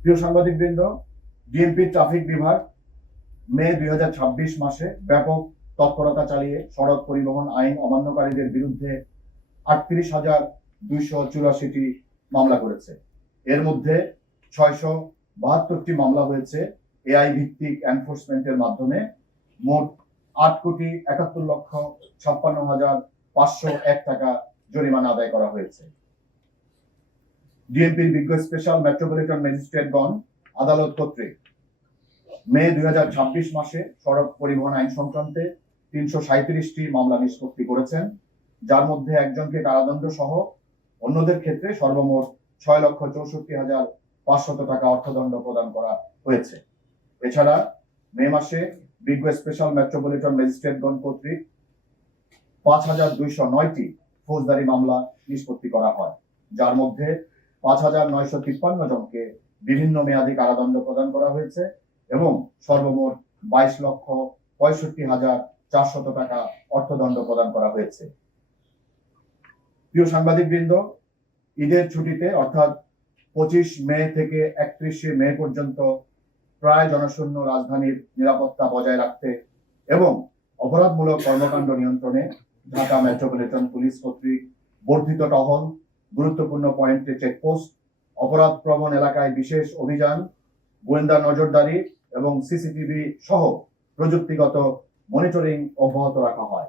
প্রিয় সাংবাদিকবৃন্দ, DMP traffic বিভাগ মে 2026 মাসে ব্যাপক তৎপরতা চালিয়ে সড়ক পরিবহন আইন অমান্যকারীদের বিরুদ্ধে 38,284টি মামলা করেছে। এর মধ্যে 672টি মামলা হয়েছে এআই ভিত্তিক এনফোর্সমেন্টের মাধ্যমে। মোট 8,71,56,501 টাকা জরিমানা আদায় করা হয়েছে। ডিএমপির বিজ্ঞ স্পেশাল মেট্রোপলিটন ম্যাজিস্ট্রেটগণ আদালত কর্তৃক মে 2026 মাসে সড়ক পরিবহন আইন সংক্রান্তে 337টি মামলা নিষ্পত্তি করেছেন, যার মধ্যে একজনকে কারাদণ্ড সহ অন্যদের ক্ষেত্রে সর্বমোট 6,64,500 টাকা অর্থদণ্ড প্রদান করা হয়েছে। এছাড়া মে মাসে বিজ্ঞ স্পেশাল মেট্রোপলিটন ম্যাজিস্ট্রেটগণ কর্তৃক 5,209টি ফৌজদারি মামলা নিষ্পত্তি করা হয়, যার মধ্যে 5,953 জনকে বিভিন্ন মেয়াদী কারাদণ্ড প্রদান করা হয়েছে এবং সর্বমোট 22,65,400 টাকা অর্থদণ্ড প্রদান করা হয়েছে। প্রিয় সাংবাদিকবৃন্দ, ঈদের ছুটিতে অর্থাৎ 25 মে থেকে 31 মে পর্যন্ত প্রায় জনশূন্য রাজধানীর নিরাপত্তা বজায় রাখতে এবং অপরাধমূলক কর্মকাণ্ড নিয়ন্ত্রণে ঢাকা মেট্রোপলিটন পুলিশ কর্তৃক বর্ধিত টহল, গুরুত্বপূর্ণ পয়েন্টে চেকপোস্ট, অপরাধ প্রবণ এলাকায় বিশেষ অভিযান, গোয়েন্দা নজরদারি এবং সিসিটিভি সহ প্রযুক্তিগত মনিটরিং অব্যাহত রাখা হয়।